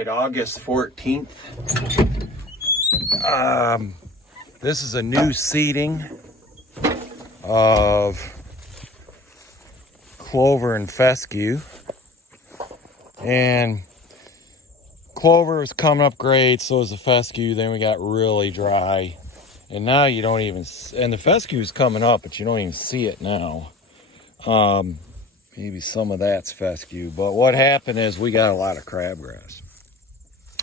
right, August 14th. This is a new seeding of clover and fescue. And clover is coming up great, so is the fescue. Then we got really dry. And now you don't even, and the fescue is coming up, but you don't even see it now. Maybe some of that's fescue, but what happened is we got a lot of crabgrass,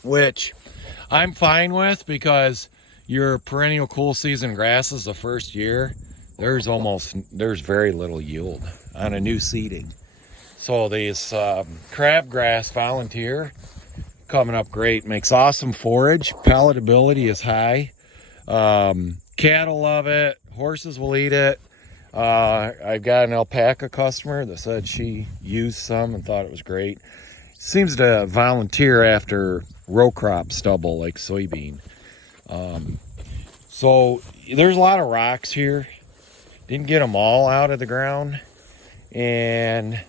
which I'm fine with because your perennial cool season grasses the first year, there's very little yield on a new seeding. So these crabgrass volunteer coming up great, makes awesome forage, palatability is high. Cattle love it, horses will eat it. I've got an alpaca customer that said she used some and thought it was great. Seems to volunteer after row crop stubble like soybean. So there's a lot of rocks here. Didn't get them all out of the ground. And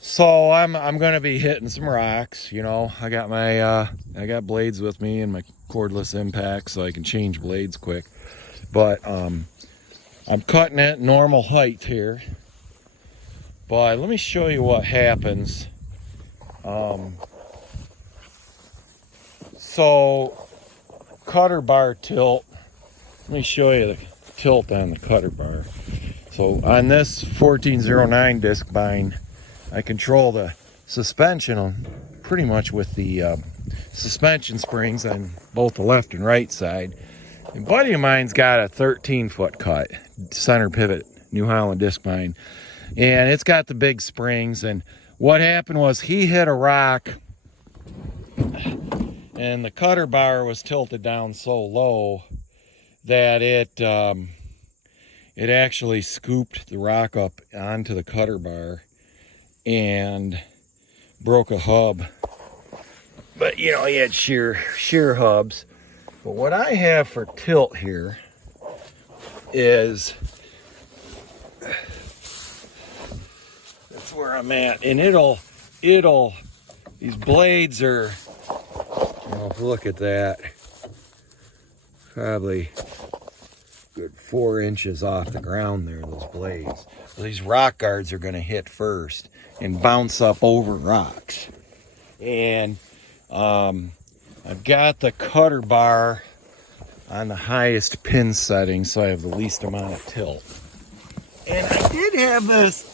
so I'm going to be hitting some rocks. You know, I got my, I got blades with me and my cordless impact so I can change blades quick. But, I'm cutting it normal height here, but let me show you what happens. So cutter bar tilt, let me show you the tilt on the cutter bar. So on this 1409 disc bind, I control the suspension pretty much with the suspension springs on both the left and right side. And a buddy of mine's got a 13-foot cut, center pivot, New Holland disc bind. And it's got the big springs. And what happened was he hit a rock and the cutter bar was tilted down so low that it actually scooped the rock up onto the cutter bar and broke a hub. But, you know, he had shear hubs. But what I have for tilt here is, that's where I'm at, and it'll, these blades are, you know, look at that, probably good 4 inches off the ground there, those blades. So these rock guards are gonna hit first and bounce up over rocks. And, I've got the cutter bar on the highest pin setting, so I have the least amount of tilt. And I did have this,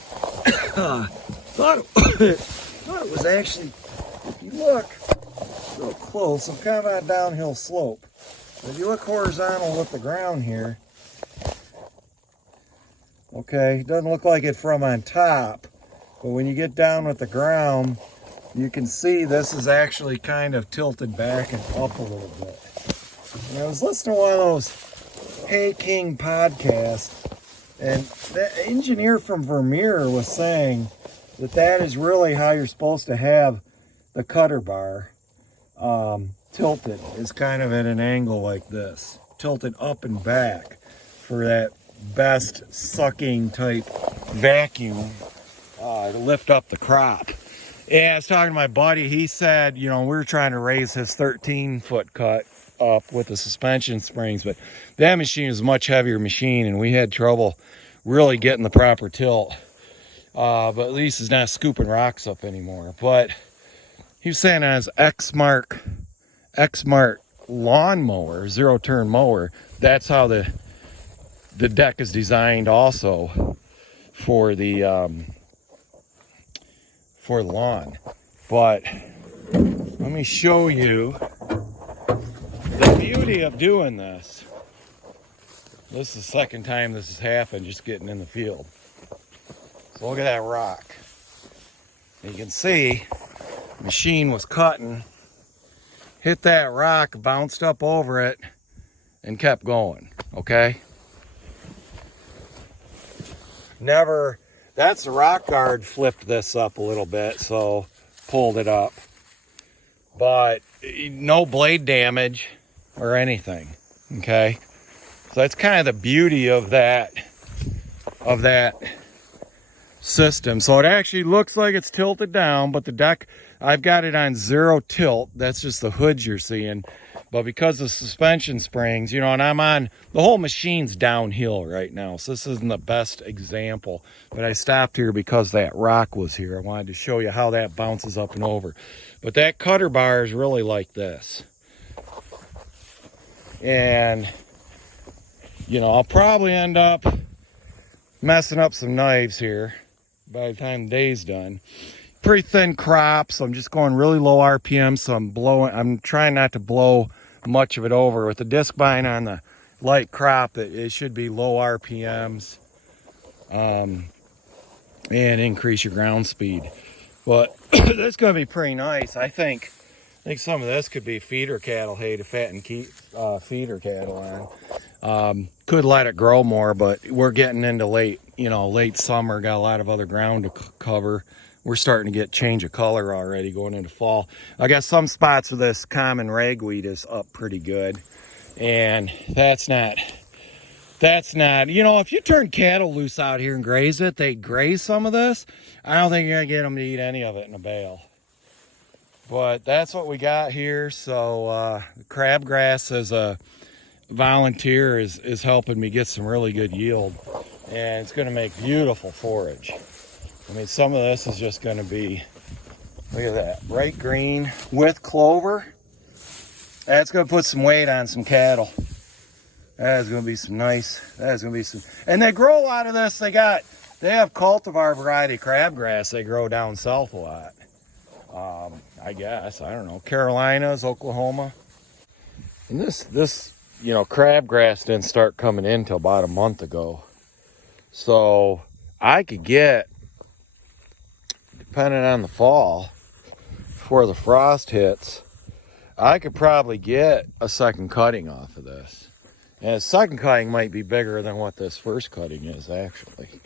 thought it was actually, if you look real close, I'm kind of on a downhill slope. But if you look horizontal with the ground here, okay, it doesn't look like it from on top, but when you get down with the ground, you can see this is actually kind of tilted back and up a little bit. And I was listening to one of those Hey King podcasts, and the engineer from Vermeer was saying that that is really how you're supposed to have the cutter bar tilted, is kind of at an angle like this, tilted up and back for that best sucking type vacuum to lift up the crop. Yeah, I was talking to my buddy. He said, you know, we were trying to raise his 13-foot cut up with the suspension springs, but that machine is a much heavier machine, and we had trouble really getting the proper tilt. But at least it's not scooping rocks up anymore. But he was saying on his X-Mark lawnmower, zero-turn mower, that's how the deck is designed also for the lawn. But let me show you the beauty of doing this. This is the second time this has happened, just getting in the field. So look at that rock. And you can see the machine was cutting, hit that rock, bounced up over it, and kept going, okay? Never, that's the rock guard flipped this up a little bit, so pulled it up. But no blade damage or anything, okay? So that's kind of the beauty of that system. So it actually looks like it's tilted down, but the deck, I've got it on 0 tilt. That's just the hoods you're seeing. But because the suspension springs, you know, and I'm on, the whole machine's downhill right now. So this isn't the best example. But I stopped here because that rock was here. I wanted to show you how that bounces up and over. But that cutter bar is really like this. And, you know, I'll probably end up messing up some knives here by the time the day's done. Pretty thin crop, so I'm just going really low RPM, so I'm trying not to blow much of it over. With the disc bind on the light crop, it should be low RPMs and increase your ground speed. But that's going to be pretty nice. I think some of this could be feeder cattle hay to fatten feeder cattle on. Could let it grow more, but we're getting into late summer, got a lot of other ground to cover. We're starting to get change of color already going into fall. I got some spots of this common ragweed is up pretty good. And that's not, you know, if you turn cattle loose out here and graze it, they graze some of this. I don't think you're gonna get them to eat any of it in a bale. But that's what we got here. So Crabgrass as a volunteer is helping me get some really good yield. And it's gonna make beautiful forage. I mean, some of this is just going to be, look at that, bright green with clover. That's going to put some weight on some cattle. That is going to be some nice, and they grow a lot of this. They have cultivar variety crabgrass they grow down south a lot. I guess, I don't know, Carolinas, Oklahoma. And this, you know, crabgrass didn't start coming in till about a month ago. So I could get, depending on the fall, before the frost hits, I could probably get a second cutting off of this. And a second cutting might be bigger than what this first cutting is, actually.